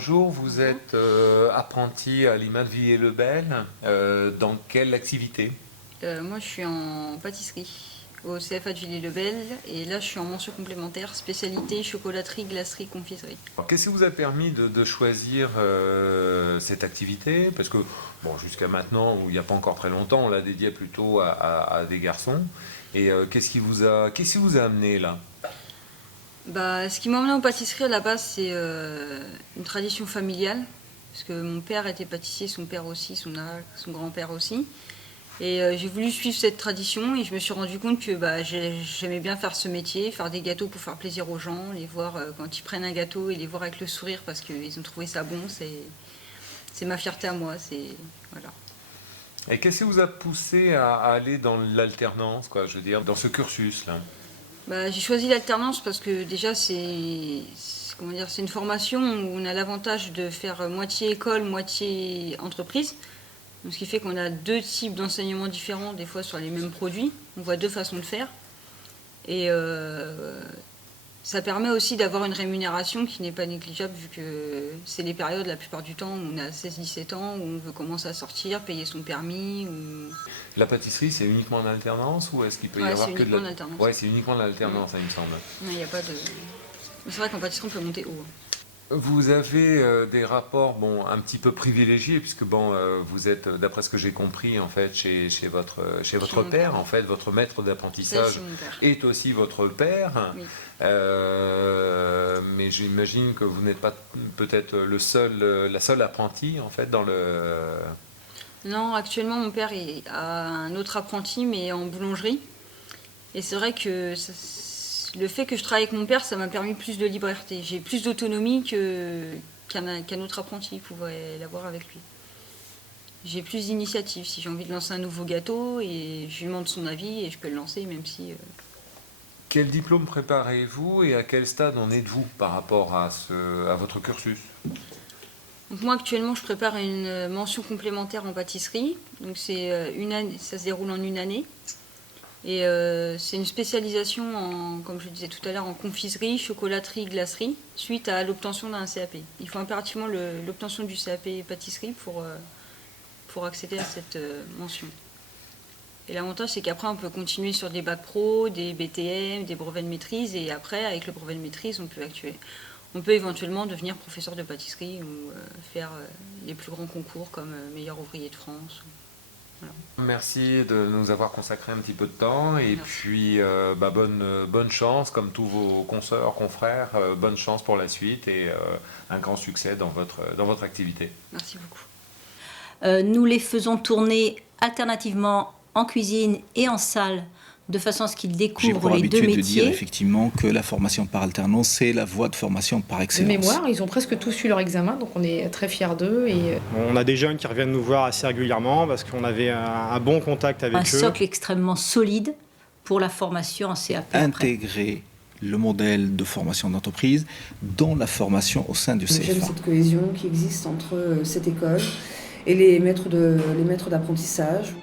bonjour. Vous êtes apprenti à Liman Villers-le-Bel. Dans quelle activité? Moi, je suis en pâtisserie au CFA de Villers-le-Bel et là, je suis en mention complémentaire, spécialité chocolaterie, glacerie, confiserie. Alors, qu'est-ce qui vous a permis de choisir cette activité? Parce que, bon, jusqu'à maintenant, ou il n'y a pas encore très longtemps, on l'a dédié plutôt à des garçons. Et qu'est-ce qui vous a amené là? Ce qui m'a emmené en pâtisserie à la base, c'est une tradition familiale, parce que mon père était pâtissier, son père aussi, son grand-père aussi. Et j'ai voulu suivre cette tradition et je me suis rendu compte que j'aimais bien faire ce métier, faire des gâteaux pour faire plaisir aux gens, les voir quand ils prennent un gâteau et les voir avec le sourire parce qu'ils ont trouvé ça bon, c'est ma fierté à moi. Voilà. Et qu'est-ce qui vous a poussé à aller dans l'alternance, quoi, je veux dire, dans ce cursus-là? J'ai choisi l'alternance parce que déjà comment dire, c'est une formation où on a l'avantage de faire moitié école, moitié entreprise. Donc, ce qui fait qu'on a deux types d'enseignements différents, des fois sur les mêmes produits. On voit deux façons de faire. Et ça permet aussi d'avoir une rémunération qui n'est pas négligeable, vu que c'est les périodes, la plupart du temps, où on a 16-17 ans, où on veut commencer à sortir, payer son permis. La pâtisserie, c'est uniquement en alternance ou est-ce qu'il peut y avoir c'est que uniquement en alternance. Ouais, c'est uniquement en alternance, il me semble. Il n'y a pas de... C'est vrai qu'en pâtisserie, on peut monter haut. Vous avez des rapports un petit peu privilégiés, puisque vous êtes, d'après ce que j'ai compris, en fait, chez votre père, en fait, votre maître d'apprentissage est aussi votre père. Oui. Mais j'imagine que vous n'êtes pas peut-être la seule apprentie, en fait, dans le... Non, actuellement, mon père a un autre apprenti, mais en boulangerie. Et c'est vrai que le fait que je travaille avec mon père, ça m'a permis plus de liberté. J'ai plus d'autonomie qu'un autre apprenti pouvait l'avoir avec lui. J'ai plus d'initiative. Si j'ai envie de lancer un nouveau gâteau, et je lui demande son avis et je peux le lancer, même si... Quel diplôme préparez-vous et à quel stade en êtes-vous par rapport à votre cursus? Donc moi, actuellement, je prépare une mention complémentaire en pâtisserie. Donc c'est ça se déroule en une année. Et c'est une spécialisation, comme je le disais tout à l'heure, en confiserie, chocolaterie, glacerie, suite à l'obtention d'un CAP. Il faut impérativement l'obtention du CAP pâtisserie pour accéder à cette mention. Et l'avantage, c'est qu'après, on peut continuer sur des bacs pro, des BTM, des brevets de maîtrise, et après, avec le brevet de maîtrise, on peut éventuellement devenir professeur de pâtisserie ou faire les plus grands concours comme meilleur ouvrier de France. Voilà. Merci de nous avoir consacré un petit peu de temps et puis bonne chance comme tous vos consoeurs, confrères, bonne chance pour la suite et un grand succès dans votre activité. Merci beaucoup. Nous les faisons tourner alternativement en cuisine et en salle de façon à ce qu'ils découvrent les deux métiers. J'ai pour habitude de dire effectivement que la formation par alternance, c'est la voie de formation par excellence. De mémoire, ils ont presque tous eu leur examen, donc on est très fiers d'eux. On a des jeunes qui reviennent nous voir assez régulièrement parce qu'on avait un bon contact avec eux. Un socle extrêmement solide pour la formation en CAP. Intégrer le modèle de formation d'entreprise dans la formation au sein du CFA. J'aime cette cohésion qui existe entre cette école et les maîtres d'apprentissage.